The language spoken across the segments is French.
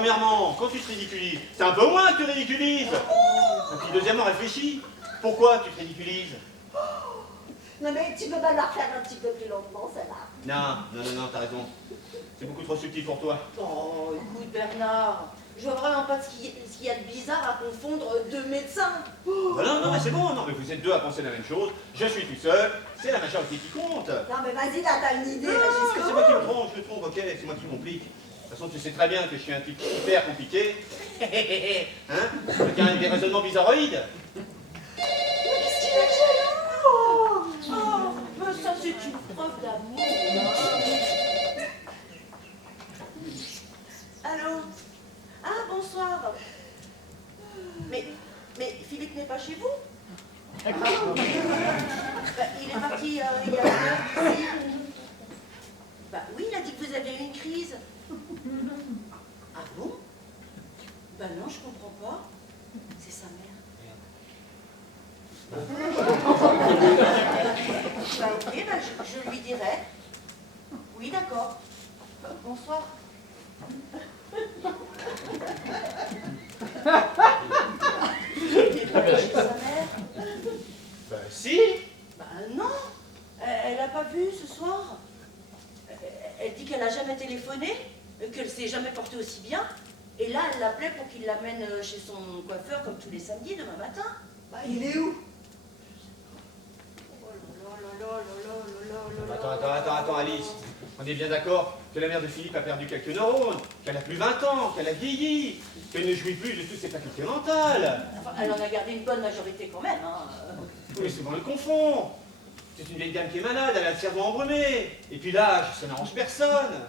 premièrement, quand tu te ridiculises, c'est un peu moins que tu ridiculises. Et puis deuxièmement, réfléchis. Pourquoi tu te ridiculises? Non mais tu peux pas la refaire un petit peu plus lentement, celle-là. Non, t'as raison. C'est beaucoup trop subtil pour toi. Oh, écoute Bernard, je vois vraiment pas ce qu'il y a de bizarre à confondre deux médecins. Non, mais c'est bon, non, mais vous êtes deux à penser la même chose. Je suis tout seul, c'est la majorité qui compte. Non mais vas-y, là, t'as une idée, Non, va jusqu'au c'est moi qui me trompe, je me trompe, ok, c'est moi qui complique. De toute façon, tu sais très bien que je suis un type hyper compliqué. Hein? Quelqu'un avec des raisonnements bizarroïdes. Qu'est-ce qu'il est jaloux! Oh, mais ça c'est une preuve d'amour. Allô? Ah, bonsoir. Mais Philippe n'est pas chez vous? Bah, il est parti il y a une heure d'ici. Bah oui, il a dit que vous avez eu une crise. Ah bon? Bah non, je comprends pas. C'est sa mère. Bah ok, bah je lui dirai. Oui, d'accord. Bonsoir. Il n'est pas chez sa mère? Bah si. Bah non. Elle n'a pas vu ce soir. Elle dit qu'elle n'a jamais téléphoné, qu'elle s'est jamais portée aussi bien. Et là, elle l'appelait pour qu'il l'amène chez son coiffeur comme tous les samedis demain matin. Bah il est où? Attends, Alice. On est bien d'accord que la mère de Philippe a perdu quelques neurones, qu'elle a plus 20 ans, qu'elle a vieilli, qu'elle ne jouit plus de toutes ses facultés mentales. Enfin, elle en a gardé une bonne majorité quand même. Hein. Oui, mais souvent on le confond. C'est une vieille dame qui est malade, elle a le cerveau embrumé. Et puis l'âge, ça n'arrange personne.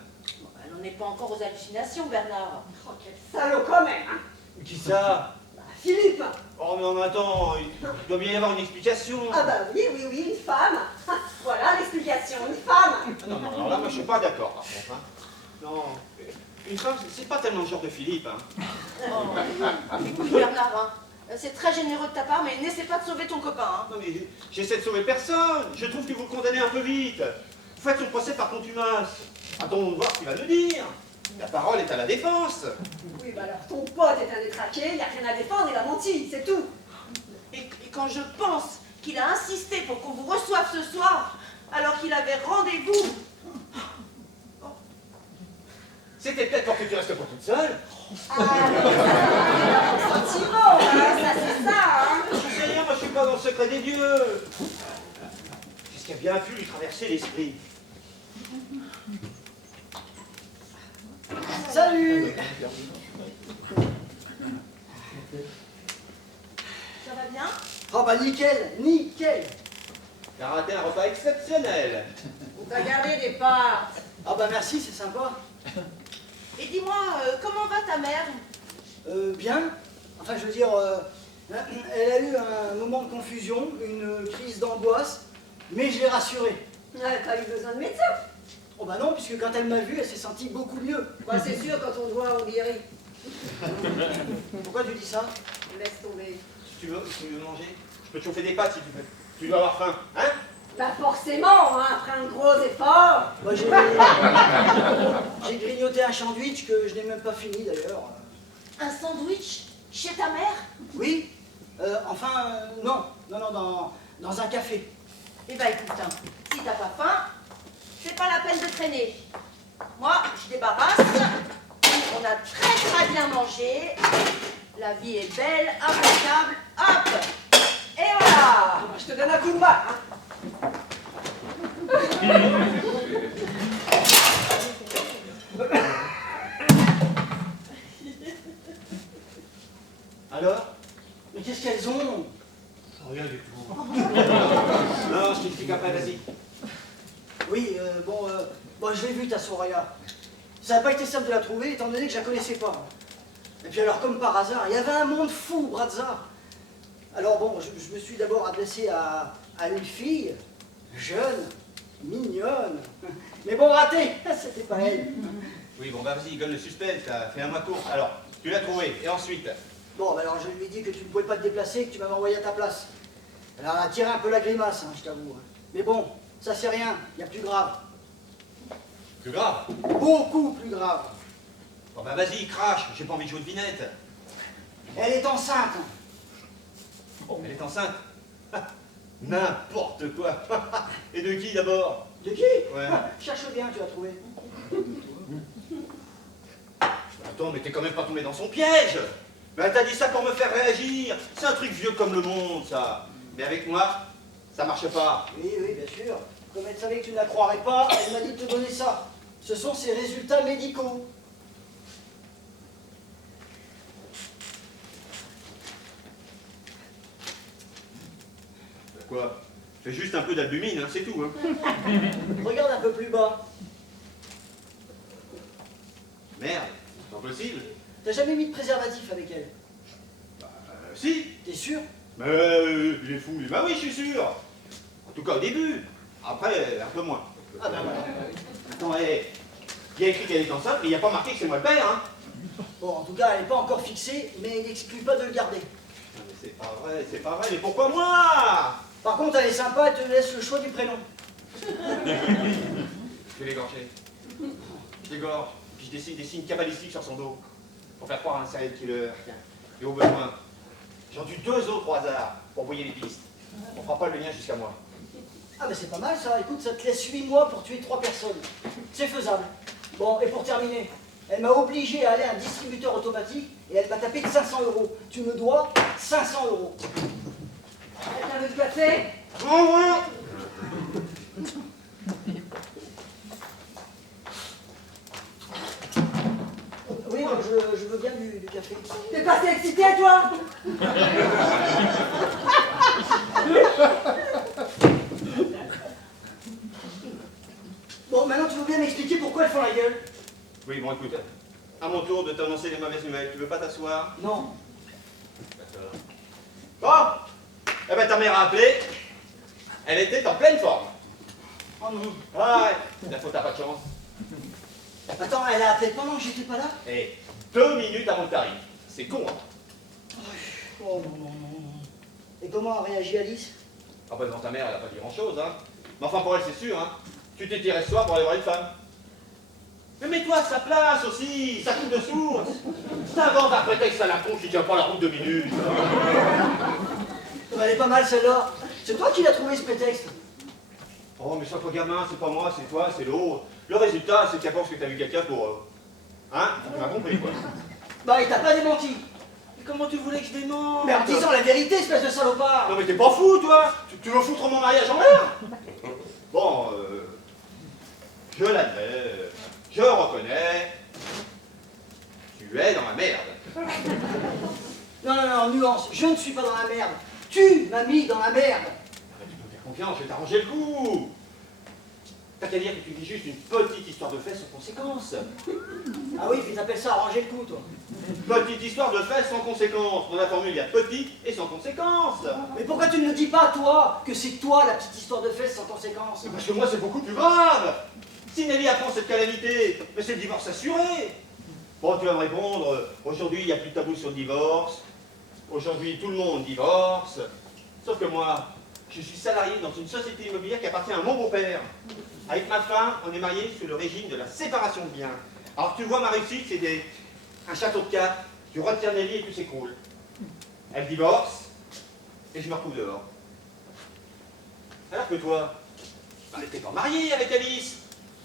Bon, elle n'en est pas encore aux hallucinations, Bernard. Oh, quel salaud quand même, hein! Qui ça? Bah Philippe! Oh non, mais attends, il doit bien y avoir une explication. Ah bah oui, une femme! Ah, voilà l'explication, une femme! Ah non, alors là, moi je suis pas d'accord par contre. Hein. Non, une femme, c'est pas tellement le genre de Philippe. Hein. Oh, écoute, Bernard, hein, c'est très généreux de ta part, mais n'essaie pas de sauver ton copain. Hein. Non mais j'essaie de sauver personne. Je trouve que vous le condamnez un peu vite. Vous faites son procès par contumace. Attendons de voir ce qu'il va nous dire. La parole est à la défense. Oui, bah alors ton pote est un détraqué, il n'y a rien à défendre, il a menti, c'est tout! Et quand je pense qu'il a insisté pour qu'on vous reçoive ce soir, alors qu'il avait rendez-vous. C'était peut-être pour que tu restes pas toute seule. Ah, sentiment, hein, ça c'est ça, hein! Je sais rien, moi je suis pas dans le secret des dieux. Qu'est-ce qui a bien pu lui traverser l'esprit? Salut! Ça va bien? Oh bah nickel, nickel! T'as raté un repas exceptionnel. On t'a gardé des parts! Ah bah merci, c'est sympa. Et dis-moi, comment va ta mère? Bien. Enfin, je veux dire, elle a eu un moment de confusion, une crise d'angoisse, mais je l'ai rassurée. Elle n'a pas eu besoin de médecin! Oh bah non, puisque quand elle m'a vu, elle s'est sentie beaucoup mieux. Bah c'est sûr, quand on te voit, on guérit. Pourquoi tu dis ça? Laisse tomber. Si tu veux manger, je peux te chauffer des pâtes si tu veux. Tu dois avoir faim, hein? Bah forcément, hein, après un gros effort! Bah, j'ai grignoté un sandwich que je n'ai même pas fini d'ailleurs. Un sandwich chez ta mère? Oui, non, dans un café. Eh ben écoute, hein, si t'as pas faim, c'est pas la peine de traîner. Moi, je débarrasse. On a très bien mangé. La vie est belle, impeccable. Hop! Et voilà! Je te donne un coup de main, hein. Alors? Mais qu'est-ce qu'elles ont? Rien du tout. Non, je t'explique après, vas-y. Oui, bon, je l'ai vue ta Soraya. Ça n'a pas été simple de la trouver, étant donné que je la connaissais pas. Et puis alors, comme par hasard, il y avait un monde fou, Brazza. Alors bon, je me suis d'abord adressé à une fille, jeune, mignonne. Mais bon, raté, c'était pas elle. Oui, bon, bah vas-y, donne le suspense, là. Fais un mois court. Alors, tu l'as trouvé, et ensuite? Bon, bah alors je lui ai dit que tu ne pouvais pas te déplacer, que tu m'avais envoyé à ta place. Alors elle a tiré un peu la grimace, hein, je t'avoue. Mais bon, ça c'est rien, il y a plus grave. Plus grave. Beaucoup plus grave. Oh bah vas-y, crache, j'ai pas envie de jouer de vinette. Elle est enceinte. Elle est enceinte. N'importe quoi. Et de qui d'abord? De qui? Ouais. Cherche bien, tu vas trouver. Attends, mais t'es quand même pas tombé dans son piège. Ben t'as dit ça pour me faire réagir. C'est un truc vieux comme le monde, ça. Mais avec moi, ça marche pas. Oui, oui, bien sûr. Comme elle savait que tu ne la croirais pas, elle m'a dit de te donner ça. Ce sont ses résultats médicaux. Quoi? Fais juste un peu d'albumine, hein, c'est tout. Hein. Regarde un peu plus bas. Merde, c'est pas possible. T'as jamais mis de préservatif avec elle? Si. T'es sûr? Mais il est fou. Bah oui, je suis sûr. En tout cas au début. Après, un peu moins. Ah ben voilà. Attends, il y a écrit qu'elle est enceinte, mais il n'y a pas marqué que c'est moi le père, hein. Bon, en tout cas, elle n'est pas encore fixée, mais il n'exclut pas de le garder. Non, mais c'est pas vrai, mais pourquoi moi? Par contre, elle est sympa, elle te laisse le choix du prénom. Je vais l'égorger. Je l'égorge, puis je dessine des signes cabalistiques sur son dos, pour faire croire à un serial killer. Et au besoin, j'en tue 2 autres au hasard, pour brouiller les pistes. On fera pas le lien jusqu'à moi. Ah mais c'est pas mal ça, écoute, ça te laisse 8 mois pour tuer 3 personnes. C'est faisable. Bon, et pour terminer, elle m'a obligé à aller à un distributeur automatique et elle m'a tapé de 500 €. Tu me dois 500 €. Quelqu'un veut du café? Oui, moi, je veux bien du café. T'es pas assez excité, toi? Bon, maintenant tu veux bien m'expliquer pourquoi elles font la gueule? Oui, bon, écoute, à mon tour de t'annoncer les mauvaises nouvelles. Tu veux pas t'asseoir? Non. D'accord. Bon, eh ben ta mère a appelé. Elle était en pleine forme. Oh non. Ah ouais, la faute, t'as pas de chance. Attends, elle a appelé pendant que j'étais pas là? Et 2 minutes avant que t'arrives. C'est con, hein. Oh non, non, non, non. Et comment a réagi Alice? Ah bah devant ta mère, elle a pas dit grand-chose, hein. Mais enfin, pour elle, c'est sûr, hein. Tu t'es tiré ce soir pour aller voir une femme. Mais mets-toi à sa place aussi, ça coule de source. T'inventes un prétexte à la con qui tient pas la route 2 minutes. Elle est pas mal celle-là. C'est toi qui l'as trouvé ce prétexte? Oh, mais sois pas gamin, c'est pas moi, c'est toi, c'est l'autre. Le résultat, c'est qu'elle pense que t'as vu quelqu'un pour... Hein? Tu m'as compris, quoi. Bah, il t'a pas démenti. Mais comment tu voulais que je démente? Mais en disant la vérité, espèce de salopard. Non mais t'es pas fou, toi. Tu veux foutre mon mariage en l'air? Bon, je l'admets, je reconnais, tu es dans la merde. Non, non, non, nuance. Je ne suis pas dans la merde. Tu m'as mis dans la merde. Mais tu peux me faire confiance, je vais t'arranger le coup. T'as qu'à dire que tu dis juste une petite histoire de fait sans conséquence. Ah oui, puis t'appelles ça arranger le coup, toi. Petite histoire de fait sans conséquence. Dans la formule, il y a petit et sans conséquence. Mais pourquoi tu ne me dis pas, toi, que c'est toi la petite histoire de fesses sans conséquence? Parce que moi, c'est beaucoup plus grave. Si Nelly apprend cette calamité, mais c'est le divorce assuré. Bon, tu vas me répondre, aujourd'hui, il n'y a plus de tabou sur le divorce. Aujourd'hui, tout le monde divorce. Sauf que moi, je suis salarié dans une société immobilière qui appartient à mon beau-père. Avec ma femme, on est mariés sous le régime de la séparation de biens. Alors tu vois, ma réussite, c'est un château de cartes. Tu retires Nelly et tout s'écroule. Elle divorce, et je me retrouve dehors. Alors que toi, bah, t'es pas marié avec Alice,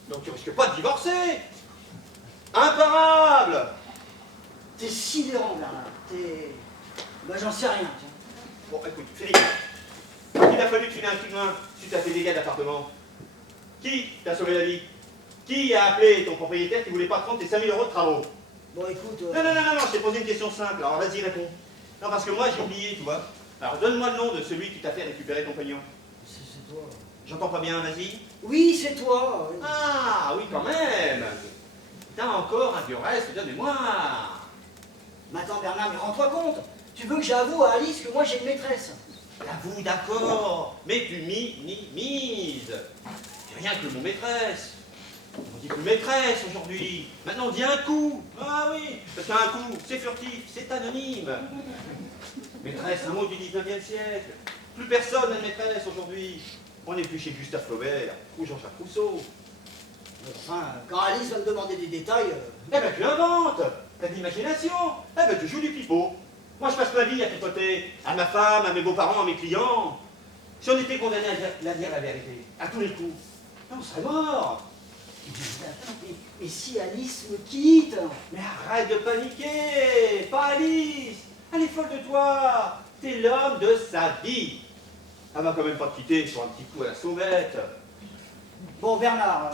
donc tu risques pas de divorcer. Imparable. T'es sidérant, Bernard. T'es... Bah, j'en sais rien, tiens. Bon, écoute, Philippe, il a fallu que tu aies un coup de main suite à tes dégâts d'appartement. Qui t'a sauvé la vie? Qui a appelé ton propriétaire qui voulait pas prendre tes 5000 € de travaux? Bon, écoute... Non, non, non, non, non, je t'ai posé une question simple, alors vas-y, réponds. Non, parce que moi, j'ai oublié, tu vois. Alors, donne-moi le nom de celui qui t'a fait récupérer ton pognon. C'est toi. J'entends pas bien, vas-y. Oui, c'est toi. Oui. Ah, oui, quand même. T'as encore un vieux reste de mémoire. Mais attends, Bernard, mais rends-toi compte. Tu veux que j'avoue à Alice que moi, j'ai une maîtresse? J'avoue, d'accord, mais tu minimises. C'est rien que le mot maîtresse. On dit plus maîtresse aujourd'hui. Maintenant, on dit un coup. Ah oui, parce qu'un coup, c'est furtif, c'est anonyme. Maîtresse, un mot du 19e siècle. Plus personne n'est maîtresse aujourd'hui. On n'est plus chez Gustave Flaubert ou Jean-Jacques Rousseau. Enfin, quand Alice va me demander des détails... Eh ben tu inventes. T'as de l'imagination. Eh ben tu joues du pipeau. Moi je passe ma vie à pipoter. À ma femme, à mes beaux-parents, à mes clients. Si on était condamné à dire la vérité, à tous les coups, on serait mort. Mais si Alice me quitte... Mais arrête de paniquer. Pas Alice. Elle est folle de toi. T'es l'homme de sa vie. Elle va quand même pas te quitter sur un petit coup à la sauvette. Bon, Bernard,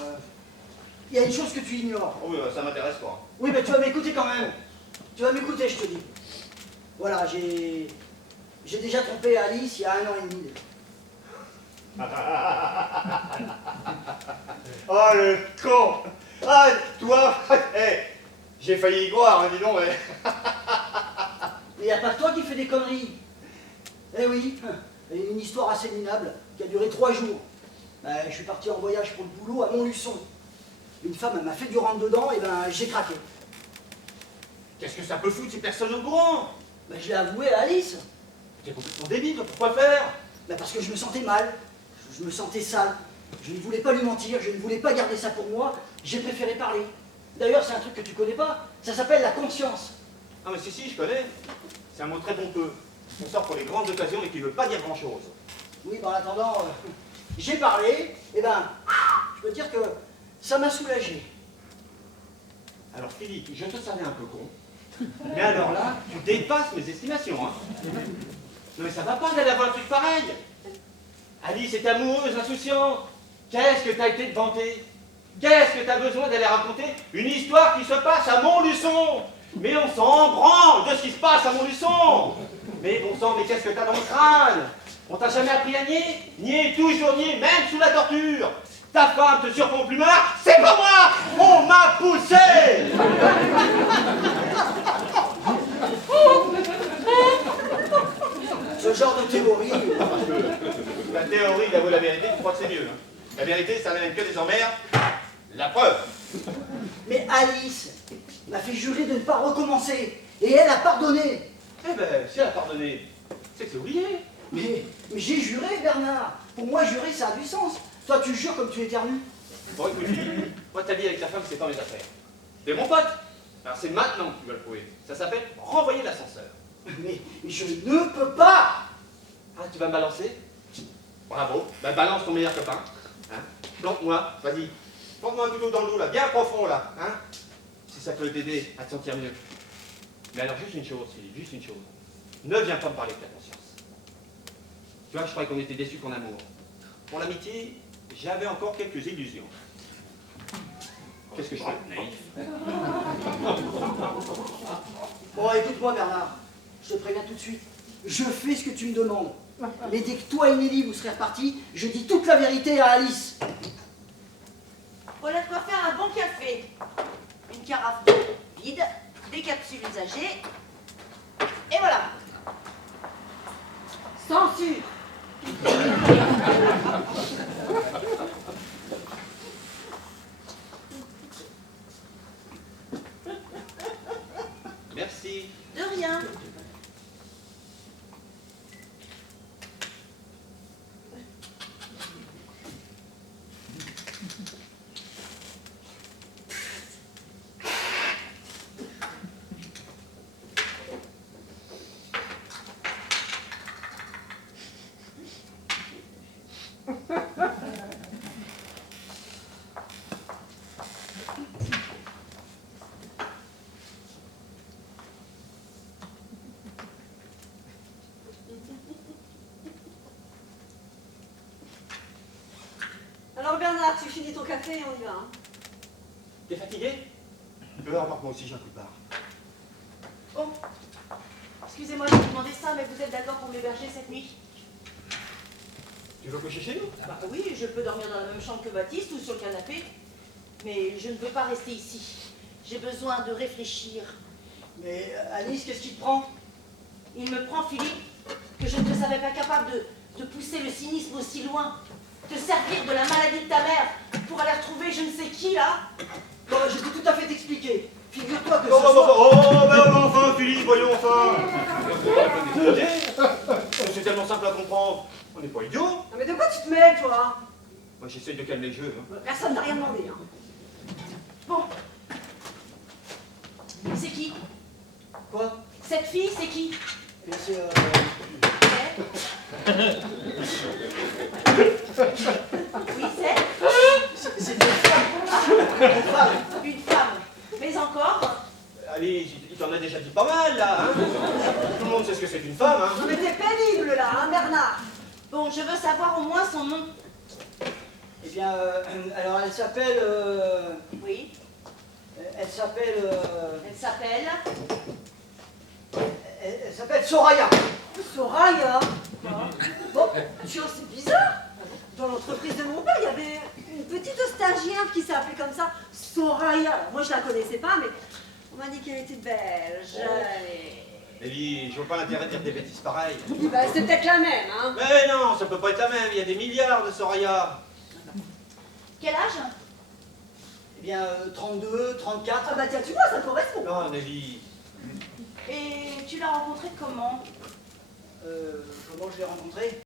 il y a une chose que tu ignores. Oh oui, ça m'intéresse pas. Oui, mais tu vas m'écouter quand même. Tu vas m'écouter, je te dis. Voilà, j'ai déjà trompé Alice il y a 1 an et demi. Oh le con. Ah, toi, j'ai failli y croire, hein, dis donc, mais... Il n'y a pas que toi qui fais des conneries. Eh oui, une histoire assez minable qui a duré 3 jours. Je suis parti en voyage pour le boulot à Montluçon. Une femme, elle m'a fait du rentre-dedans, et j'ai craqué. Qu'est-ce que ça peut foutre si personne au courant? Je l'ai avoué à Alice. T'es complètement débile, pourquoi faire? Parce que je me sentais mal, je me sentais sale. Je ne voulais pas lui mentir, je ne voulais pas garder ça pour moi. J'ai préféré parler. D'ailleurs, c'est un truc que tu connais pas. Ça s'appelle la conscience. Ah mais si, je connais. C'est un mot très pompeux. On sort pour les grandes occasions et qui ne veut pas dire grand-chose. Oui, en attendant, j'ai parlé, et je peux dire que ça m'a soulagé. Alors Philippe, je te savais un peu con. Mais alors là, tu dépasses mes estimations, hein. Non mais ça va pas d'aller avoir un truc pareil. Alice est amoureuse, insouciante. Qu'est-ce que t'as été de vanter? Qu'est-ce que t'as besoin d'aller raconter une histoire qui se passe à Montluçon? Mais on s'en branle de ce qui se passe à Montluçon. Mais bon sang, mais qu'est-ce que t'as dans le crâne? On t'a jamais appris à nier? Nier, toujours nier, même sous la torture. Ta femme te surprend plus marre, c'est pas moi! On m'a poussé! Ce genre de théorie... La théorie d'avouer la vérité, je crois que c'est mieux. Hein. La vérité, ça n'amène que des emmerdes. La preuve. Mais Alice m'a fait jurer de ne pas recommencer. Et elle a pardonné. Eh ben, si elle a pardonné, c'est que c'est oublié. Mais j'ai juré, Bernard. Pour moi, jurer, ça a du sens. Toi, tu jures comme tu éternues. Bon, écoute, Philippe, moi, ta vie avec ta femme, c'est pas mes affaires. T'es mon pote. Alors, c'est maintenant que tu vas le prouver. Ça s'appelle renvoyer l'ascenseur. Mais je ne peux pas. Ah, tu vas me balancer? Bravo. Ben, balance ton meilleur copain. Hein? Plante-moi, vas-y. Plante-moi un couteau dans le dos, là, bien profond, là. Hein? Si ça peut t'aider à te sentir mieux. Mais alors, juste une chose, Philippe, juste une chose. Ne viens pas me parler de ta conscience. Tu vois, je croyais qu'on était déçus qu'en amour. Pour l'amitié, j'avais encore quelques illusions. Qu'est-ce que je fais? Naïf. Bon, écoute-moi, Bernard. Je te préviens tout de suite. Je fais ce que tu me demandes. Mais dès que toi et Nelly vous serez repartis, je dis toute la vérité à Alice. Voilà de quoi faire un bon café. Une carafe d'eau vide, des capsules usagées. Et voilà. Censure. Merci. De rien. Alors Bernard, tu finis ton café et on y va. Hein. T'es fatigué? Remarque, moi aussi j'ai un coup de barre. Bon. Excusez-moi de vous demander ça, mais vous êtes d'accord pour m'héberger cette nuit? Tu veux coucher chez nous? Bah oui, je peux dormir dans la même chambre que Baptiste ou sur le canapé. Mais je ne veux pas rester ici. J'ai besoin de réfléchir. Mais Alice, qu'est-ce qui te prend? Il me prend, Philippe, que je ne te savais pas capable de pousser le cynisme aussi loin. Te servir de la maladie de ta mère pour aller retrouver je ne sais qui, là. Bon, je peux tout à fait t'expliquer. Figure-toi que Oh, ce soir... enfin, Philippe, voyons enfin. C'est tellement simple à comprendre. On n'est pas idiots. Non mais de quoi tu te mêles, toi? Moi, j'essaie de calmer le jeu. Hein. Personne n'a rien demandé. Hein. qui? Quoi? Cette fille, c'est qui? Mais c'est Oui, c'est c'est une femme. Une femme. une femme. Mais encore? Allez, il t'en a déjà dit pas mal, là, hein. Tout le monde sait ce que c'est qu'une femme, hein. Non mais t'es pénible là, hein, Bernard. Bon, je veux savoir au moins son nom. Eh bien, alors elle s'appelle... Oui, elle s'appelle... elle s'appelle... elle s'appelle Soraya. Soraya. Bon, tiens, c'est bizarre. Dans l'entreprise de mon père, il y avait une petite stagiaire qui s'appelait comme ça, Soraya. Alors, moi, je la connaissais pas, mais on m'a dit qu'elle était belle, jeune. Ellie, je vois pas l'intérêt de dire des bêtises pareilles. Bah, c'est peut-être la même, hein. Mais non, ça peut pas être la même, il y a des milliards de Soraya. Quel âge? Eh bien, 32, 34. Ah bah tiens, tu vois, ça correspond. Non, Nelly. Et tu l'as rencontrée comment? Comment je l'ai rencontrée?